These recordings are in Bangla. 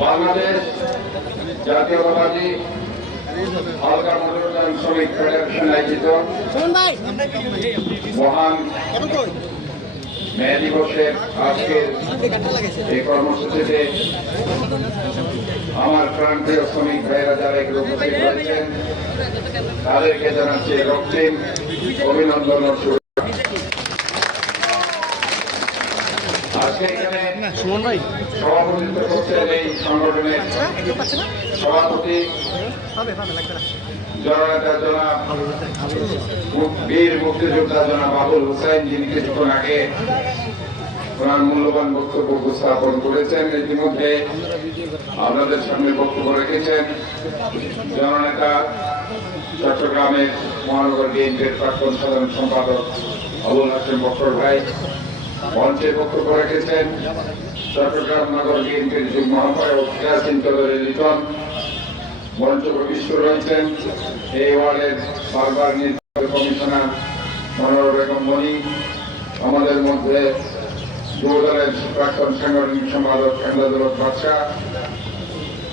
বাংলাদেশ জাতীয়তাবাদী হালকা মোটরযান শ্রমিক ফেডারেশন আয়োজিত মহান মে দিবসের আজকের এই কর্মসূচিতে আমার প্রান্তীয় শ্রমিক ভাইয়েরা যারা এখানে উপস্থিত হয়েছেন তাদেরকে জানাচ্ছি রক্তিম অভিনন্দন ও শুভেচ্ছা আজকে এখানে সুমন ভাই। সভাপতিত্ব করছেন এই সংগঠনের সভাপতি জননেতা জনাব বীর মুক্তিযোদ্ধা জনাব আবুল হুসাইন যিনি কিছুক্ষণ আগে ওনার মূল্যবান বক্তব্য উপস্থাপন করেছেন। ইতিমধ্যে আপনাদের সামনে বক্তব্য রেখেছেন জননেতা চট্টগ্রামের মহানগর বিএনপির প্রাক্তন সাধারণ সম্পাদক আবুল হাসেম বক্কর ভাই। মঞ্চে বক্তব্য রেখেছেন চট্টগ্রাম নগর বিএনপির যুগ্ম আহ্বায়ক ইয়াসিন চৌধুরী লিটন। মঞ্চ প্রবিষ্ট রয়েছেন এই ওয়ার্ডের বারবার নির্বাচন কমিশনার মনোহর বেগম মণি আমাদের মধ্যে যুব দলের প্রাক্তন সাংগঠনিক সম্পাদক এমদাদুল বাদশাহ,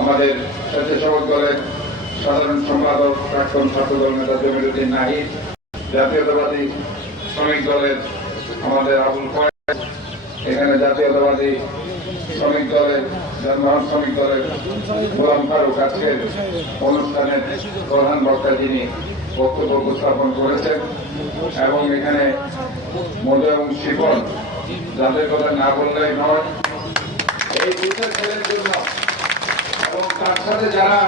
আমাদের স্বেচ্ছাসেবক দলের সাধারণ সম্পাদক প্রাক্তন ছাত্রদল নেতা জমিরুদ্দিন নাহিদ, জাতীয়তাবাদী শ্রমিক দলের আমাদের আবুল কয়েক জাতীয়তাবাদী শ্রমিক দলের যানবাহন শ্রমিক দলের গোলাম ফারুক আজকের অনুষ্ঠানের প্রধান বক্তা যিনি বক্তব্য উপস্থাপন করেছেন এবং এখানে মধু এবং শিবন যাদের কথা না বললেই নয়, এই দুটো ছেলের জন্য এবং তার সাথে যারা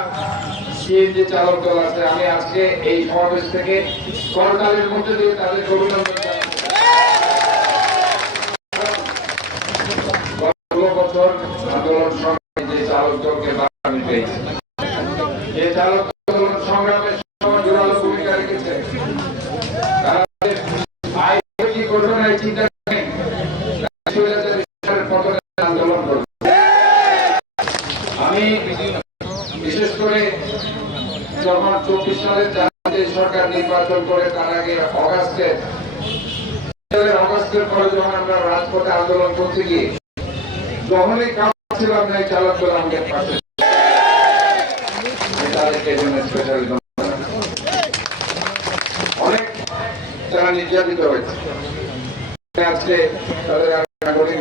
সিএনজি চালক দল আছে, আমি আজকে এই সমাবেশ থেকে করতালের মধ্যে দিয়ে তাদের অভিনন্দন জানাচ্ছি ষোলো বছর আন্দোলন সংগ্রামে যে চালক দলকে বাঙালি পেয়েছে যে চালক আন্দোলন সংগ্রামে সময় জোরালো ভূমিকা রেখেছে তারা তাদের আয় কি ঘটনায় চিন্তা করেন স্বৈরাচার বিচারের পতনের আন্দোলন করবে আমি বিশেষ করে যখন চব্বিশ সালের জাতীয় সরকার নির্বাচন করে তার আগে অগাস্টে অগাস্টের পরে যখন আমরা রাজপথে আন্দোলন করতে গিয়ে যখনই কাজ ছিলাম না চালক দল আমাদের পাশে অনেক তারা নির্যাতিত হয়েছে। আজকে তাদের নাগরিক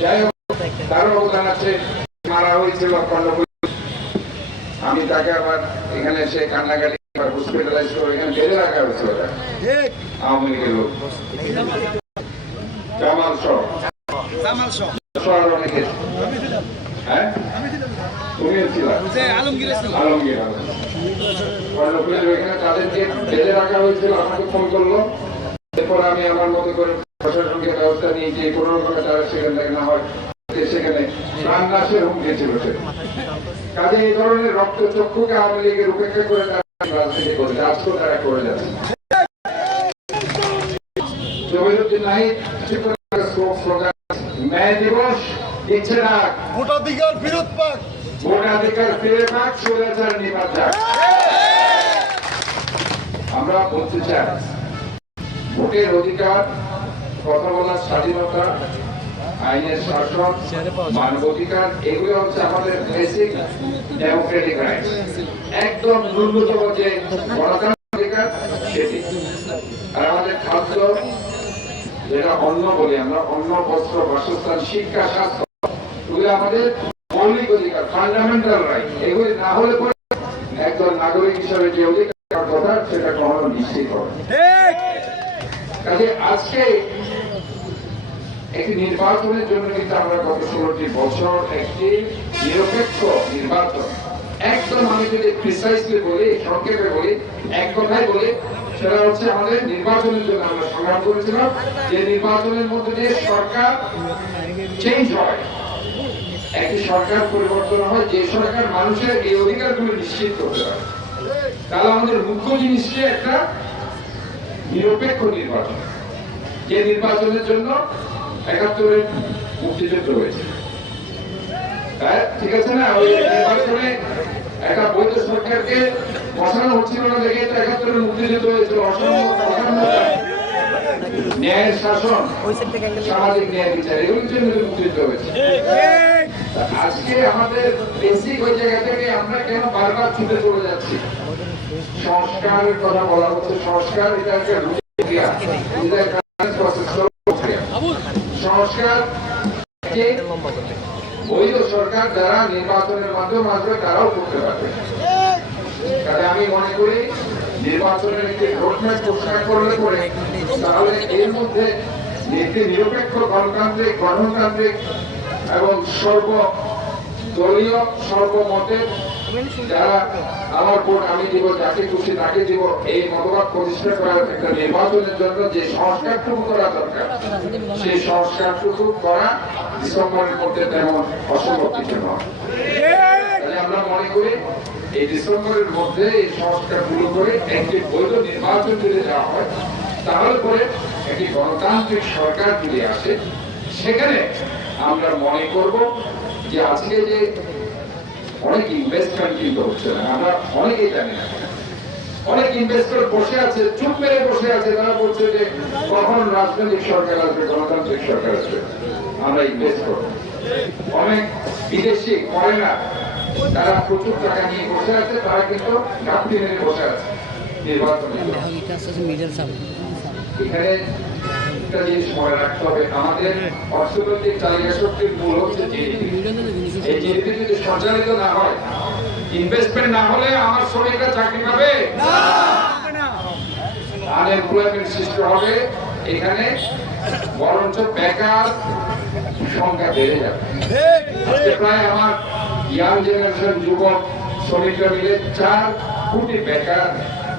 যাই হোক তার অবদান আছে। মারা হয়েছিল কর্ণপুর আমি তাকে আবার এখানে এসে কান্নাকাটি হসপিটালাইজ করে এখানে বেঁধে রাখা হয়েছিল তাকে। আওয়ামী লীগের লোক। জামাল সহ। সহ। অনেকে। হ্যাঁ? তুমিও ছিলা। আলমগীর আলমগীর। কর্ণফুলীর তাদেরকে বেঁধে রাখা হয়েছিল আমাকে ফোন করল। এরপর আমি আমার মতো করে প্রশাসনকে ব্যবস্থা নিয়েছি। কোনো রকমে তারা সেখান থেকে না হয় সেখানে হুমকি ছিল কাজে এই ধরনের রক্তচক্ষুকে আওয়ামী লীগের উপেক্ষা করে তারা রাজনীতি করে আজকেও তারা করে যাচ্ছে। জমিরুদ্দিন নাহিদ ন্যায় দিবস দিচ্ছে না ভোটাধিকার ফেরত পাক। ভোটাধিকার ফিরে পাক স্বৈরাচার নিপাত আমরা বলতে চাই ভোটের অধিকার কথা বলার স্বাধীনতা আইনের শাসন মানবাধিকার এগুলো হচ্ছে আমাদের বেসিক ডেমোক্রেটিক রাইট একদম ন্যূনতম যে গণতান্ত্রিক অধিকার সেটি। আর আমাদের খাদ্য যেটা অন্ন বলি আমরা অন্ন বস্ত্র বাসস্থান শিক্ষা স্বাস্থ্য এগুলো আমাদের মৌলিক অধিকার ফান্ডামেন্টাল রাইট এগুলি না হলে পরে একজন নাগরিক হিসাবে যে অধিকার কথা সেটা কখনো নিশ্চিত হবে কাজে আজকে একটি নির্বাচনের জন্য কিন্তু আমরা গত ষোলোটি বছর একটি নিরপেক্ষ নির্বাচন, একদম আমি যদি প্রিসাইসলি বলি, সংক্ষেপে বলি, এক কথাই বলি, সেটা হচ্ছে আমাদের নির্বাচনের জন্য আমরা সংগ্রাম করেছিলাম। যে নির্বাচনের মধ্যে দিয়ে সরকার চেঞ্জ হয়। একটি সরকার পরিবর্তন হয়, যে সরকার মানুষের এই অধিকারগুলো নিশ্চিত করতে পারে। তাহলে আমাদের মুখ্য জিনিসটি একটা নিরপেক্ষ নির্বাচন। যে নির্বাচনের জন্য মুক্তিযুদ্ধ ঠিক আছে না? ওই একটা বৈধ সরকারকে বসানো হচ্ছিল না, দেখে মুক্তিযুদ্ধ হয়েছিল। আজকে আমাদের ওই জায়গা থেকে আমরা বারবার চলে যাচ্ছি? সংস্কারের কথা বলা হচ্ছে। সংস্কার এটা একটা প্রক্রিয়া এটা একটা process, প্রক্রিয়া। সংস্কার বৈধ সরকার যারা নির্বাচনের মাধ্যমে আসবে, তারাও করতে পারবে। কাজে আমি মনে করি, নির্বাচনের একটি রোডম্যাপ ঘোষণা করলে পরে, তাহলে এর মধ্যে একটি নিরপেক্ষ গণতান্ত্রিক গণতান্ত্রিক এবং সর্ব দলীয় সর্বমতের যারা আমার ভোট আমি দিব যাকে খুশি তাকে দিব এই মতবাদ প্রতিষ্ঠা করার একটা নির্বাচনের জন্য যে সংস্কারটুকু করা দরকার সেই সংস্কারটুকু করা ডিসেম্বরের মধ্যে তেমন অসম্ভব কিছু নয়। আমরা মনে করি এই ডিসেম্বরের মধ্যে এই সংস্কারগুলো করে একটি বৈধ নির্বাচন যদি দেওয়া হয় তাহলে পরে একটি গণতান্ত্রিক সরকার যদি আসে সেখানে আমরা মনে করব যে আজকে যে অনেক ইনভেস্টমেন্ট কিন্তু হচ্ছে না। আমরা অনেকেই জানি না। অনেক ইনভেস্টর বসে আছে চুপ মেরে বসে আছে তারা বলছে যে কখন রাজনৈতিক সরকার আসবে গণতান্ত্রিক সরকার আসবে। আমরা ইনভেস্ট করব। অনেক বিদেশি ফরেনার তারা প্রচুর টাকা নিয়ে বসে আছে তারা কিন্তু ঘাপটি মেরে বসে আছে মিডল সাউথ এখানে একটা জিনিস মনে রাখতে হবে। আমাদের অর্থনৈতিক চালিকা শক্তির মূল হচ্ছে জিডিপি এই জিডিপি যদি সঞ্চালিত না হয় ইনভেস্টমেন্ট না হলে আমার শ্রমিকরা চাকরি পাবে? আনএমপ্লয়মেন্ট সৃষ্টি হবে। এখানে বরঞ্চ বেকার সংখ্যা বেড়ে যাবে। প্রায় আমার ইয়াং জেনারেশন যুবক শ্রমিকরা মিলে চার কোটি বেকার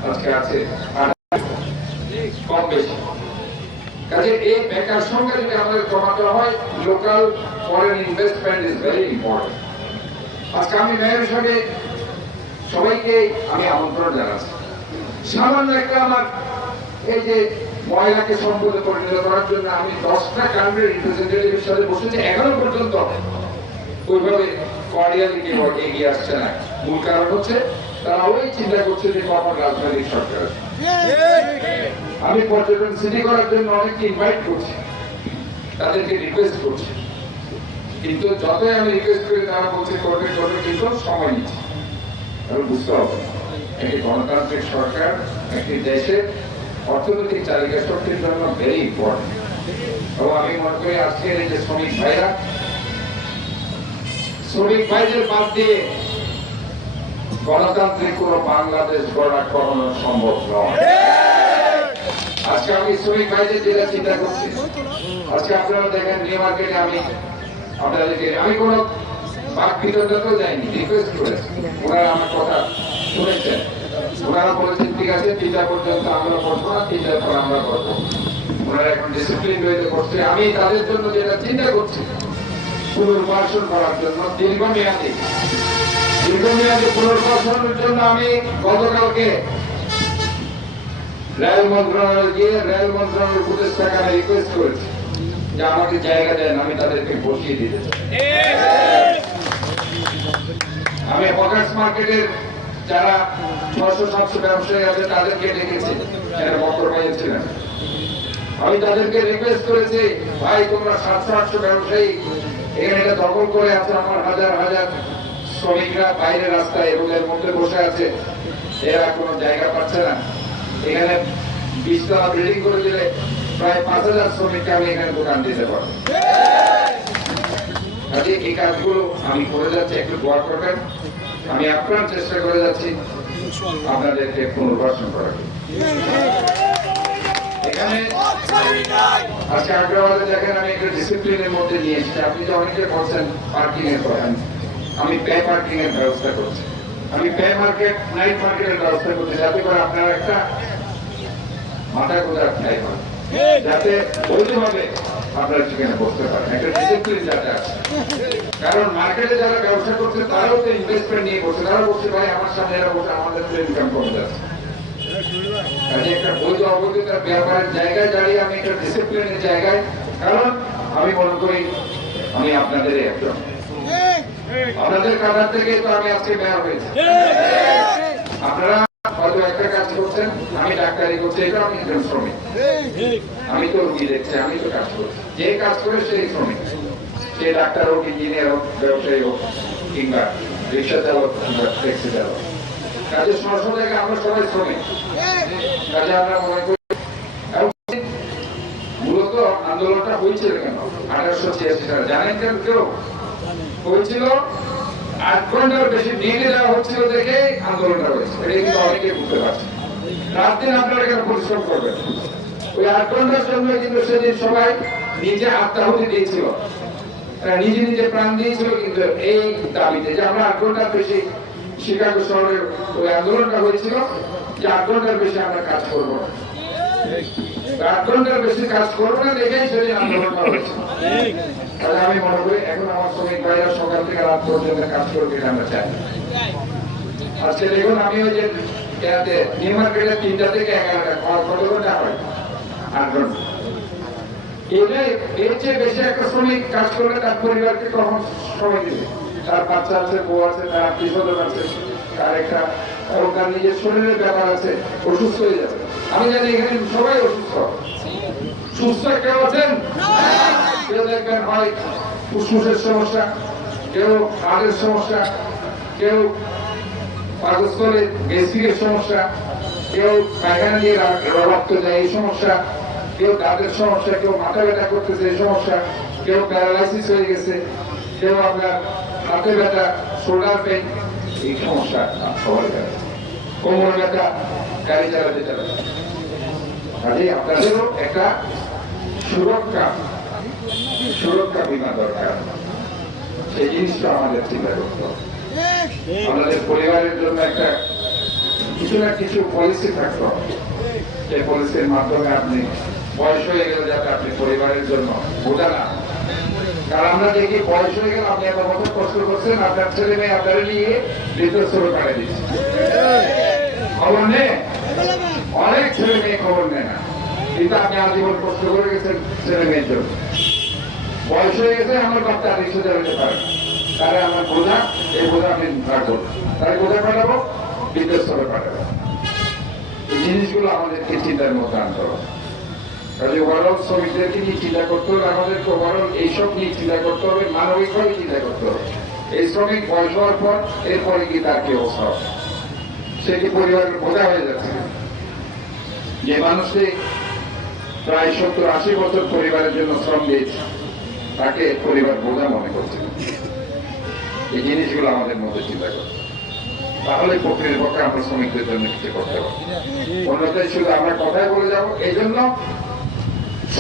আজকে আছে। কম বেশি। কাজে এই বেকার সংখ্যা যদি আমাদের কমাতে হয় local foreign investment is very important আজকে আমি মেয়ের সঙ্গে সবাইকে আমি আমন্ত্রণ জানাচ্ছি। সামান্য একটা আমার এই যে মহিলাকে সম্বোধন পরিণত করার জন্য আমি দশটা কান্ট্রির রিপ্রেজেন্টেটিভের সাথে বসেছি, এখনও পর্যন্ত। ওইভাবে কোয়ারিয়ালিটি এগিয়ে আসছে না। মূল কারণ হচ্ছে তারা ওই চিন্তা করছে যে কখন রাজনৈতিক সরকার আমি পর্যটন সিটি করার জন্য অনেককে ইনভাইট করছি। তাদেরকে রিকোয়েস্ট করছি। কিন্তু যতই আমি রিকোয়েস্ট করি তারা বলছে করবে করবে কিন্তু সময় নিচ্ছে। আমি বুঝতে হবে একটি গণতান্ত্রিক সরকার একটি দেশের অর্থনৈতিক চালিকা শক্তির জন্য ভেরি ইম্পর্টেন্ট এবং আমি মনে করি আজকের এই যে শ্রমিক ভাইরা শ্রমিক ভাইদের বাদ দিয়ে গণতান্ত্রিক কোন বাংলাদেশ গড়া কখনো সম্ভব নয়। আজকে আমি শ্রমিক ভাইদের যেটা চিন্তা করছি, আজকে আপনারা দেখেন নিউ মার্কেটে আমি আপনাদেরকে, আমি কোনো বাক যাইনি রিকোয়েস্ট করেছি। ওনারা আমার কথা শুনেছেন। ওনারা বলেছেন, ঠিক আছে, তিনটা পর্যন্ত আমরা বসবো না তিনটার পর আমরা বসবো ওনারা এখন ডিসিপ্লিন করছে। আমি তাদের জন্য যেটা চিন্তা করছি, পুনর্বাসন করার জন্য দীর্ঘমেয়াদী দীর্ঘমেয়াদী পুনর্বাসনের জন্য আমি গতকালকে রেল মন্ত্রণালয়ে গিয়ে রেল মন্ত্রণালয়ের উপদেষ্টাকে রিকোয়েস্ট করেছি যে আমাকে জায়গা দেন, আমি তাদেরকে বসিয়ে দিতে আমি হকার্স মার্কেটের যারা ছশো সাতশো ব্যবসায়ী আছে, তাদেরকে ডেকেছি। যারা পাইছিলেন আমি তাদেরকে রিকোয়েস্ট করেছি, ভাই, তোমরা সাতশো, আটশো ব্যবসায়ী, এখানে দখল করে আছে, আমার হাজার হাজার শ্রমিকরা বাইরে রাস্তায় এর মধ্যে বসে আছে, এরা কোনো জায়গা পাচ্ছে না। এখানে বিশতলা বিল্ডিং করে দিলে প্রায় পাঁচ হাজার শ্রমিককে আমি এখানে দোকান দিতে পারব। কাজে এই কাজগুলো আমি করে যাচ্ছি, একটু দোয়া করবেন। আমি আপ্রাণ চেষ্টা করে যাচ্ছি আপনাদেরকে পুনর্বাসন করার। এখানে আজকে আগ্রাবাদে দেখেন আমি একটা ডিসিপ্লিনের মধ্যে নিয়ে এসেছি। আপনি যে অনেকে বলছেন পার্কিং এর কথা। আমি পে পার্কিং এর ব্যবস্থা করছি। আমি পে মার্কেট নাইট মার্কেটের ব্যবস্থা করছি, যাতে করে আপনারা একটা মাথা গোজার ঠাই পান যাতে বৈধভাবে আপনারা সেখানে বসতে পারেন। একটা ডিসিপ্লিন যাতে আছে। কারণ মার্কেটে যারা ব্যবসা করছে, তারাও তো ইনভেস্টমেন্ট নিয়ে বসে তারা বলছে, ভাই, আমার সামনে এরা বসে, আমাদের তো ইনকাম কমে যাচ্ছে। কাজে একটা বৈধ অবৈধতার ব্যাপারের জায়গায় দাঁড়িয়ে আমি একটা ডিসিপ্লিনের জায়গায়, কারণ আমি মনে করি আমি আপনাদের একজন। আপনাদের কাতার থেকে তো আমি আজকে বের হয়েছি। আপনারা হয়তো একটা কাজ করছেন আমি ডাক্তারি করছি এটা আমি একজন শ্রমিক। আমি তো রুগী দেখছি আমি তো কাজ করছি। যে কাজ করে সেই শ্রমিক। সে ডাক্তার হোক ইঞ্জিনিয়ার হোক ব্যবসায়ী হোক কিংবা রিক্সা চালক কিংবা ট্যাক্সি চালক। কাজের সমস্যা থেকে আমরা সবাই শ্রমিক। কাজে আমরা মনে করি মূলত আন্দোলনটা হয়েছিল কেন? আঠারোশো ছিয়াশি সালে। জানেন কেন কেউ? হয়েছিল। আট ঘণ্টার বেশি ডিগ্রি দেওয়া হচ্ছিল দেখে আন্দোলনটা হয়েছে। এটা কিন্তু অনেকে বুঝতে পারছে রাত দিন আপনারা এখানে পরিশ্রম করবেন। ওই আট ঘণ্টার জন্য কিন্তু সেদিন সবাই নিজে আত্মাহুতি দিয়েছিল। তারা নিজে নিজে প্রাণ দিয়েছিল কিন্তু এই দাবিতে যে আমরা আট ঘণ্টার বেশি শিকাগো শহরের ওই আন্দোলনটা হয়েছিল, যে আট ঘণ্টার বেশি আমরা কাজ করব না। আট ঘণ্টার বেশি কাজ করব না দেখেই সেদিন আন্দোলনটা হয়েছে তাহলে আমি মনে করি এখন আমার শ্রমিক ভাইরা সকাল থেকে রাত পর্যন্ত কাজ করবে আমরা চাই। আজকে দেখুন আমি ওই যে তার বাচ্চা আছে, বউ আছে, তার একটা নিজের শরীরের ব্যাপার আছে, অসুস্থ হয়ে যাবে। আমি জানি এখানে সবাই অসুস্থ। সুস্থ কেউ আছেন? ফুসফুসের সমস্যা, কেউ হার্টের সমস্যা, কেউ পাকস্থলে গ্যাস্ট্রিকের সমস্যা, কেউ পায়খানা দিয়ে রক্ত যায় এই সমস্যা, কেউ দাঁতের সমস্যা, কেউ মাথা ব্যথা করতেছে এই সমস্যা, কেউ প্যারালাইসিস হয়ে গেছে, কেউ আপনার হাতে ব্যথা, শোল্ডার পেন এই সমস্যা আছে কোমর ব্যথা, গাড়ি চালাতে চালাতে। আপনাদেরও একটা সুরক্ষা সুরক্ষা বিমা দরকার। সেই জিনিসটা আমাদের চিন্তা করতে হবে। আমাদের পরিবারের জন্য একটা কিছু না কিছু পলিসি থাকতে হবে। সেই পলিসির মাধ্যমে আপনি বয়স হয়ে গেলে যাতে আপনি পরিবারের জন্য বোঝা না কারণ আমরা দেখি বয়স হয়ে গেলে আপনি এত বছর কষ্ট করছেন, আপনার ছেলে মেয়ে আপনারা নিয়ে বৃদ্ধশ্রমে পাঠিয়ে দিচ্ছে। খবর নেই? অনেক ছেলে মেয়ে খবর নেয় না। কিন্তু আপনি আজীবন কষ্ট করে গেছেন ছেলে মেয়ের জন্য। বয়স হয়ে গেছে, আমার বাচ্চা রিক্সা চালাতে পারে। তাহলে আমার বোঝা, এই বোঝা আমি রাখব। তাহলে কোথায় পাঠাবো? করে পাঠাবো। এই জিনিসগুলো আমাদেরকে চিন্তার মধ্যে আনতে হবে। ওভারঅল শ্রমিকদেরকে নিয়ে চিন্তা করতে হবে? আমাদেরকে ওভারঅল এইসব নিয়ে চিন্তা করতে হবে, মানবিকভাবে চিন্তা করতে হবে। এই শ্রমিক বয়স হওয়ার পর এরপরে কি তার কি অবস্থা হবে? সে কি পরিবারের বোঝা হয়ে যাচ্ছে? যে মানুষটি প্রায় সত্তর আশি বছর পরিবারের জন্য শ্রম দিয়েছে। তাকে পরিবার বোঝা মনে করছে। এই জিনিসগুলো আমাদের মধ্যে চিন্তা হবে। তাহলে প্রকৃতির পক্ষে আমরা শ্রমিকদের জন্য কিছু করতে পারব। অন্যথায় শুধু আমরা কথাই বলে যাব এই জন্য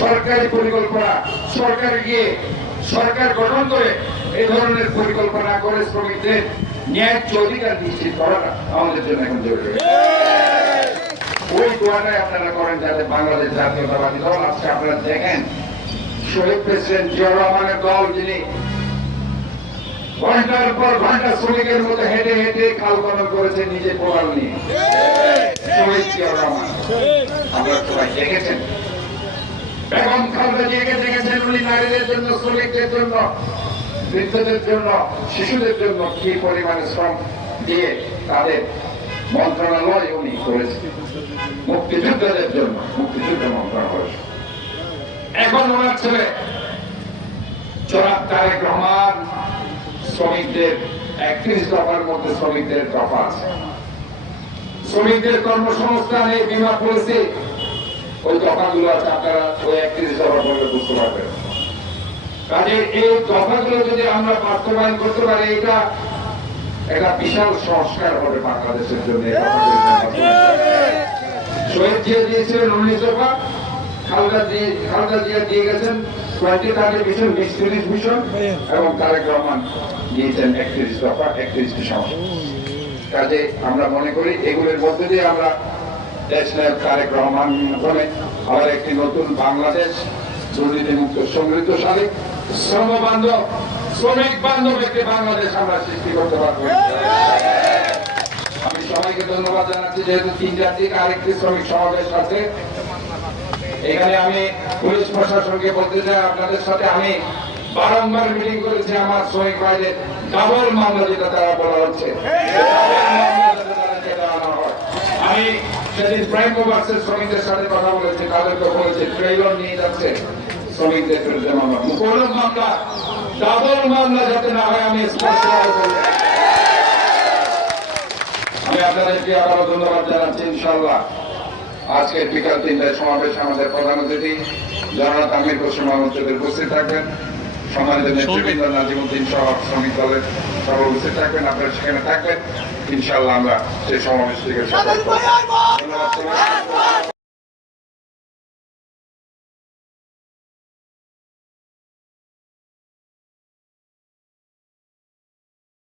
সরকারি পরিকল্পনা সরকার গিয়ে সরকার গঠন করে এই ধরনের পরিকল্পনা করে শ্রমিকদের ন্যায্য অধিকার নিশ্চিত করাটা আমাদের জন্য এখন জরুরি। ওই দোয়াটাই আপনারা করেন যাতে বাংলাদেশ জাতীয়তাবাদী দল আজকে আপনারা দেখেন শহীদ প্রেসিডেন্ট জিয়াউর রহমানের দল যিনি ঘণ্টার পর ঘণ্টা শ্রমিকের মতো হেঁটে হেঁটে খাল খনন করেছে নিজে পোড়াল নিয়ে। শহীদ জিয়াউর রহমান। আমরা সবাই দেখেছেন? বেগম খালদা জিয়াকে দেখেছেন উনি নারীদের জন্য, শ্রমিকদের জন্য, বৃদ্ধদের জন্য, শিশুদের জন্য কি পরিমাণে শ্রম দিয়ে তাদের মন্ত্রণালয় উনি করেছেন মুক্তিযোদ্ধাদের জন্য, মুক্তিযুদ্ধ মন্ত্রণালয় এখন ওনার ছেলে জনাব তারেক রহমান শ্রমিকদের একত্রিশ দফার মধ্যে শ্রমিকদের দফা আছে। শ্রমিকদের কর্মসংস্থান এই বিমা পলিসি ওই দফাগুলো আছে আপনারা ওই একত্রিশ দফা বললে বুঝতে পারবেন। কাজে এই দফাগুলো যদি আমরা বাস্তবায়ন করতে পারি এটা একটা বিশাল সংস্কার হবে বাংলাদেশের জন্য। শহীদ জিয়া দিয়েছিলেন উনিশ দফা। কাজে আমরা মনে করি এগুলোর মধ্যে দিয়ে আমরা দেশ নায়ক তারেক রহমান আবার একটি নতুন বাংলাদেশ দুর্নীতি মুক্ত সমৃদ্ধশালী শ্রম বান্ধব শ্রমিক বান্ধব একটি বাংলাদেশ আমরা সৃষ্টি করতে পারব। আমি সবাইকে ধন্যবাদ জানাচ্ছি, যেহেতু তিনটার দিকে আরেকটি শ্রমিক সমাবেশ আছে এখানে আমি পুলিশ প্রশাসনকে বলতে চাই, আপনাদের সাথে আমি বারংবার মিটিং করেছি আমার শ্রমিক ভাইদের। ডাবল মামলা যেটা তারা বলা হচ্ছে। আমি সেদিন প্রাইম মোবার্সের শ্রমিকদের সাথে কথা বলেছি তাদেরকে বলেছি ট্রেইলর নিয়ে যাচ্ছে শ্রমিকদের বিরুদ্ধে মামলা। মুখোলম মামলা ডাবল মামলা যাতে না হয়, আমি স্পষ্ট আমি আপনাদেরকে আবারও ধন্যবাদ জানাচ্ছি ইনশাল্লাহ আজকে বিকাল তিনটায় সমাবেশ আমাদের প্রধান অতিথি জনাত আমির হোসেন মঞ্চদের উপস্থিত থাকবেন। সম্মানিত নেতৃবৃন্দ নাজিমুদ্দিন সহ শ্রমিক দলের সবাই উপস্থিত থাকবেন। আপনারা সেখানে থাকবেন ইনশাল্লাহ আমরা সেই সমাবেশ থেকে ধন্যবাদ।